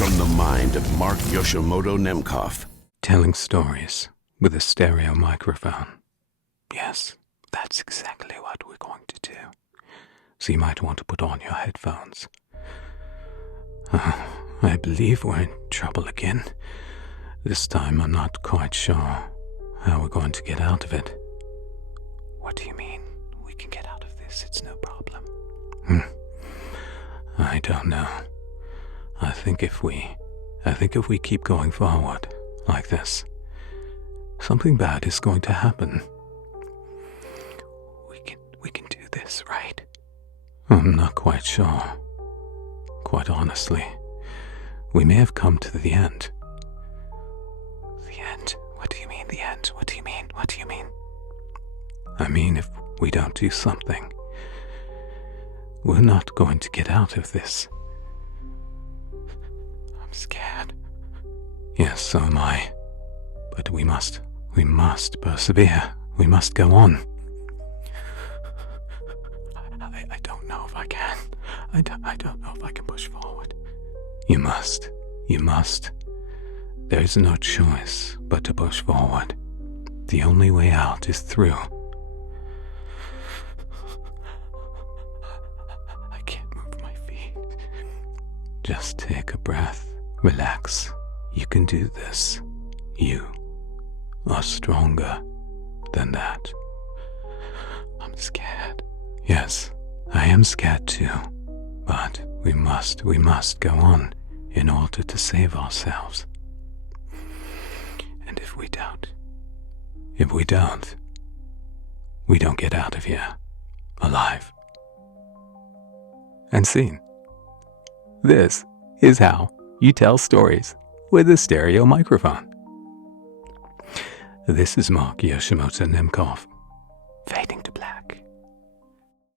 From the mind of Mark Yoshimoto Nemkov. Telling stories with a stereo microphone. Yes, that's exactly what we're going to do. So you might want to put on your headphones. I believe we're in trouble again. This time I'm not quite sure how we're going to get out of it. What do you mean? We can get out of this, it's no problem. I don't know. I think if we keep going forward like this, something bad is going to happen. We can do this, right? I'm not quite sure. Quite honestly, we may have come to the end. The end? What do you mean, the end? What do you mean? What do you mean? I mean, if we don't do something, we're not going to get out of this. I'm scared. Yes, so am I. But we must persevere. We must go on. I don't know if I can. I don't know if I can push forward. You must. There is no choice but to push forward. The only way out is through. I can't move my feet. Just take a breath. Relax. You can do this. You are stronger than that. I'm scared. Yes, I am scared too. But we must go on in order to save ourselves. And if we don't, we don't get out of here alive. And scene. This is how you tell stories with a stereo microphone. This is Mark Yoshimoto Nemkov, fading to black.